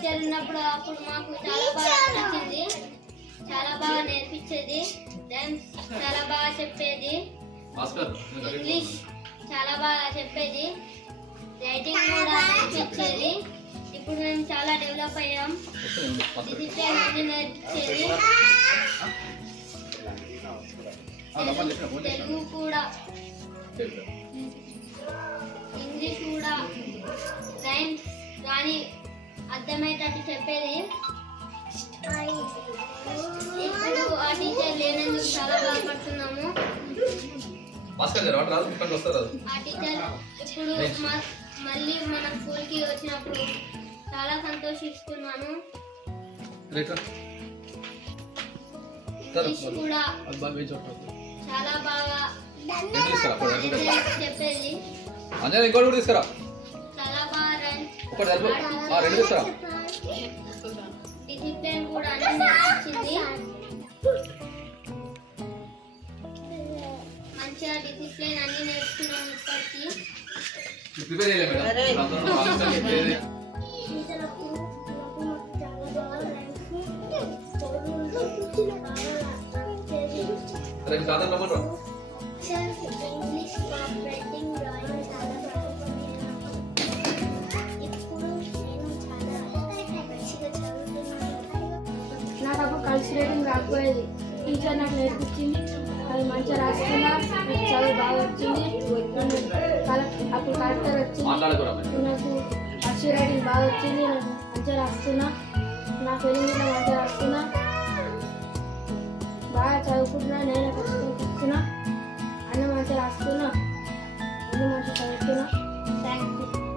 Teacher ఉన్నప్పుడు అప్పుడు మాకు చాలా బాగా నచ్చింది, చాలా బాగా నేర్పించేది, రైమ్స్ చాలా బాగా చెప్పేది, ఇంగ్లీష్ చాలా బాగా చెప్పేది, రైటింగ్ కూడా నేర్పించేది. ఇప్పుడు మేము చాలా డెవలప్ అయ్యాం. డిసిప్లిన్ అన్ని నేర్పించేది, తెలుగు కూడా, ఇంగ్లీష్ కూడా, రైమ్స్ కానీ అర్థమయ్యేటట్టు చెప్పేది. ఇప్పుడు ఆ టీచర్ లేనందుకు చాలా బాధపడుతున్నాము. ఆ టీచర్ ఇప్పుడు మళ్ళీ మన స్కూల్కి వచ్చినప్పుడు చాలా సంతోషిస్తున్నాను. ఇంగ్లీష్ కూడా చాలా బాగా చెప్పేది, చాలా బాగా డిసిప్లిన్ కూడా అన్ని నేర్పించింది. మంచిగా డిసిప్లిన్ అన్ని నేర్చుకున్నాం ఇప్పటికి. ఇంగ్లీష్ రైటింగ్ డ్రాయింగ్ చాలా ఇప్పుడు నేను చాలా మంచిగా చదువుతున్నాను. నాకు అప్పుడు కలిసి రైటింగ్ రాకపోయేది, టీచర్ నాకు నేర్పించింది, అది మంచిగా రాసుకున్నా, నాకు చదువు బాగా వచ్చింది. అప్పుడు కలెక్టర్ వచ్చింది, నాకు కలిసి రైటింగ్ బాగా వచ్చింది, నాకు మంచిగా రాస్తున్నా, నా ఫెయిలింగ్ కూడా మంచిగా రాస్తున్నా, బాగా చదువుకుంటున్నా, నేను కూర్చున్నా, అన్న మంచిగా రాస్తున్నా, అన్న మంచిగా చదువుతున్నా. Thank you.